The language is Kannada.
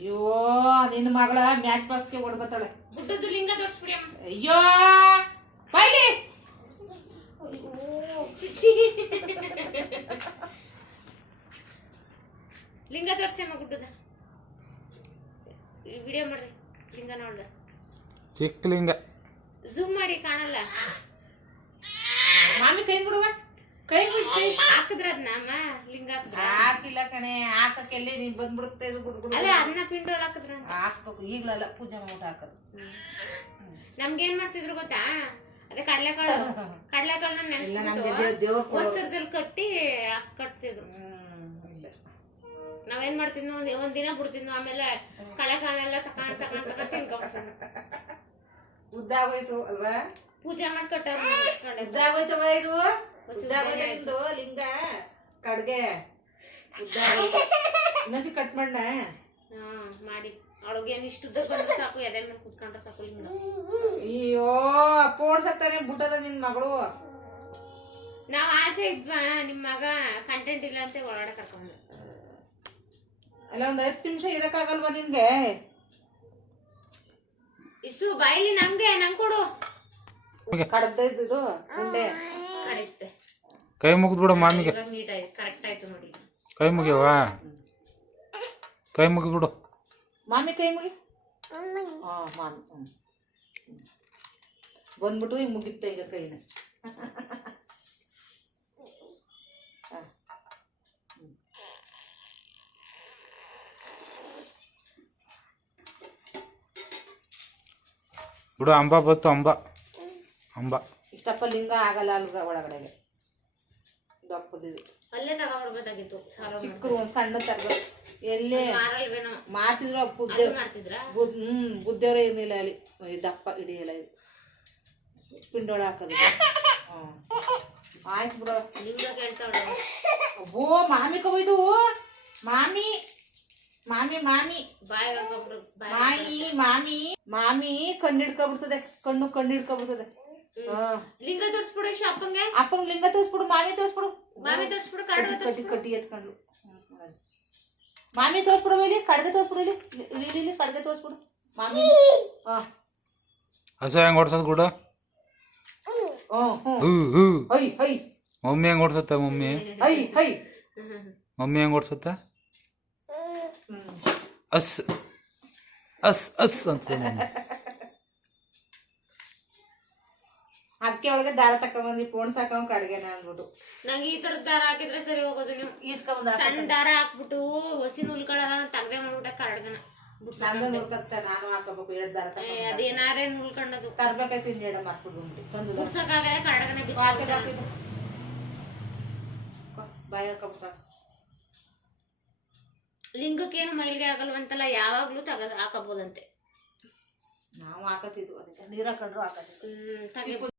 ಅಯ್ಯೋ ನಿನ್ನ ಮಗಳ ಮ್ಯಾಚ್ ಪಾಸ್ಗೆ ಹೊಡ್ಕೊತಾಳೆ. ಬುಟ್ಟದ್ದು ಲಿಂಗ ತೋರಿಸ್ಬಿಡಿ. ಅಯ್ಯೋ ಬೈಲಿ. ಲಿಂಗ ತೋರಿಸಿ ಅಮ್ಮ ಗುಡ್ಡದ ವಿಡಿಯೋ ಮಾಡ್ರಿ. ಲಿಂಗ ನೋಡ್ದ ಚಿಕ್ಕ ಲಿಂಗ ಝೂಮ್ ಮಾಡಿ ಕಾಣಲ್ಲ. ಮಾಮಿ ಕೈ ಬಿಡುವ. ಕೈ ಹಾಕಿದ್ರ ಅದನ್ನ ಲಿಂಗ ಹಾಕಿಲ್ಲ ಕಣೆ. ಹಾಕಕ್ಕೆಲ್ಲಿ ನೀನ್ ಬಂದ್ಬಿಡುತ್ತೆ ಇದು ಗುಡ್ಗುಡು. ಅಲ್ಲ ಅದನ್ನ ಪಿಂಡೋಲ್ ಹಾಕಿದ್ರ ಅಂತ ಹಾಕ್ಬೇಕು. ಈಗ್ಲಲ್ಲ ಪೂಜೆ ಮಾಡ್ಬಿಟ್ಟು ಹಾಕೋದು. ನಮ್ಗೆ ಏನ್ ಮಾಡ್ತಿದ್ರು ಗೊತ್ತಾ? ಅದೇ ಕಡಲೆಕಾಳನ್ನ ನೆನೆಸ್ಬಿಟ್ಟು ವಸ್ತ್ರದಲ್ಲಿ ಕಟ್ಟಿ ಕಟ್ತಿದ್ರು. ನಾವೇನ್ ಮಾಡ್ತಿದ್ವಿ ಒಂದ್ ದಿನ ಬಿಡ್ತಿದ್ವಿ. ಆಮೇಲೆ ಕಳೆಕಾಳೆಲ್ಲ ತಕೊಂಡ್ ತಿನ್ಕೊಬಿಡ್ತಿದ್ವಿ. ಉದ್ದಾಗೋಯ್ತು ಅಲ್ವಾ? ಪೂಜೆ ಮಾಡಿ ಕಟ್ಟವ್ರು. ಉದ್ದಾಗೋಯ್ತವ ಇದು. ಉದ್ದಾಗೋಯ್ತು ಲಿಂಗ ಕಡ್ಗೆ ಉದ್ದಾಗೋಯ್ತು. ಇನ್ನೊಸಿ ಕಟ್ ಮಾಡ ಮಾಡಿ ಅವಳಿಗೆ ಇಷ್ಟು ಉದ್ದ ಬಂದ್ರೆ ಸಾಕು. ಎದೆ ಮೇಲೆ ಕುತ್ಕೊಂಡ್ರೆ ಸಾಕು ಲಿಂಗ. ಅಯ್ಯೋ ಫೋನ್ ಸಕ್ತಾನೆ ಬಿಟ್ಟದ ನಿನ್ ಮಗಳು. ನಾವ್ ಆಚೆ ಇದ್ವಾ ನಿಮ್ ಮಗ ಕಂಟೆಂಟ್ ಇಲ್ಲ ಅಂತ ಒಳಗಡೆ ಕರ್ಕೊಂಡ್. ಅಲ್ಲ ಒಂದ್ 10 ನಿಮಿಷ ಇರಕ್ಕಾಗಲ್ವಾ ನಿನ್ಗೆ? ಇಸು ಬಾಯಿಲಿ ನಂಗೆ ಕೊಡು. ಕಡ್ದಿದ್ದು ಉಂಡೆ ಕಡಿತೆ. ಕೈ ಮುಗಿದ್ಬಿಡ ಮಾಮಿಗೆ. ನೀಟ್ ಆಯ್ತು, ಕರೆಕ್ಟ್ ಆಯ್ತು ನೋಡಿ. ಕೈ ಮುಗಿಯವಾ? ಕೈ ಮುಗಿದ್ಬಿಡು ಮಾಮಿ. ಕೈ ಮುಗಿ. ಮಾಮಿ ಬಂದ್ಬಿಟ್ಟು ಈಗ ಮುಗಿತ್ತ ಈಗ ಕೈನ. ಬಿಡು. ಅಂಬ ಬತ್ತು ಅಂಬ ಇಷ್ಟಪ್ಪ ಲಿಂಗ ಆಗಲ್ಲ ಅಲ್ಗ ಒಳಗಡೆಗೆ. ದಪ್ಪದಿದು ಅಲ್ಲೇ ತಗೊಂಡ್ಬರ್ಬೇಕಾಗಿತ್ತು. ಚಿಕ್ಕದು ಒಂದ್ ಸಣ್ಣ ತರ್ಬೇಕು. ಎಲ್ಲಿ ಮಾತಿದ್ರು ಬುದ್ಧಿಯವರೇ ಇರ್ಲಿಲ್ಲ ಅಲ್ಲಿ. ದಪ್ಪ ಹಿಡಿಯಲ್ಲ ಇದು ಪಿಂಡೋಳ ಹಾಕೋದು. ಆಯ್ತು ಬಿಡು. ಓ ಮಾಮಿ ಕಬೋಯ್ದು. ಮಾಮಿ ಮಾಮಿ ಮಾಮಿ ಮಾಮಿ ಕಣ್ಣು ಹಿಡ್ಕೊಬಿಡ್ತದೆ. ಕಣ್ಣು ಹಿಡ್ಕೊಬಿಡ್ತದೆ. ಲಿಂಗ ತೋರಿಸ್ಬಿಡು. ಅಪ್ಪಂಗ್ ಲಿಂಗ ತೋರಿಸ್ಬಿಡು. ಮಾಮಿ ತೋರಿಸ್ಬಿಡು. ಕಟ್ಟಿ ಎತ್ಕೊಂಡು ಮಾಮಿ ತೋರಿಸ್ಬಿಡು. ಇಲ್ಲಿ ಕಡ್ಗೆ ತೋರಿಸ್ಬಿಡು. ಇಲ್ಲಿ ಕಡ್ಗೆ ತೋರಿಸ್ಬಿಡು ಮಾಮಿ. ಹಸು ಹೆಂಗ್ ಓಡ್ಸೋದು ಕೂಡ? ಮಮ್ಮಿ ಹೆಂಗ್ ಓಡ್ಸತ್ತ? ಮಮ್ಮಿ ಹೆಂಗ್ ಓಡ್ಸತ್ತ? ಅಸ್ ಅಸ್ ಅಸ್ ಅಂತ. ಅದಕ್ಕೆ ಒಳಗೆ ದಾರ ತಕೊಂಡ್ಬಂದಿ ಪೋಣ್ ಸಾಕೊಂಡ್ ಕಡ್ಗೆನ ಅಂದ್ಬಿಟ್ಟು. ನಂಗೆ ಈ ತರದ ದಾರ ಹಾಕಿದ್ರೆ ಸರಿ ಹೋಗೋದು. ನೀವು ಸಣ್ಣ ದಾರ ಹಾಕ್ಬಿಟ್ಟು ಹೊಸಿ ನೂಲ್ಕೊಳ್ಳಲ್ಲ ತಗದೆ ಮಾಡ್ಬಿಟ್ಟ ಕಡ್ಗನ ನಾನು ಹಾಕಬೇಕು. 2 ದಾರ ಅದೇನಾರೇ ನೂಲ್ಕೊಂಡದು ತರ್ಬೇಕಾಯ್ತು. ಇನ್ನೆರಡ ಮಾಡ್ಬಿಟ್ಟು ತಂದು ಬಿಡ್ಸಕ್ಕಾಗಲ್ಲ. ಕಡ್ಗನೆ ಹಾಕಿದ್ದು ಬಾಯ ಹಾಕಬಿಟ್ಟ. ಲಿಂಗಕ್ಕೇನು ಮೈಲ್ಗೆ ಆಗಲ್ವಂತಲ್ಲ. ಯಾವಾಗ್ಲೂ ಹಾಕಬಹುದಂತೆ. ನಾವು ಹಾಕತಿದ್ವು. ಅದಕ್ಕೆ ನೀರ್ ಹಾಕೊಂಡ್ರು ಹಾಕತಿದ್ವು.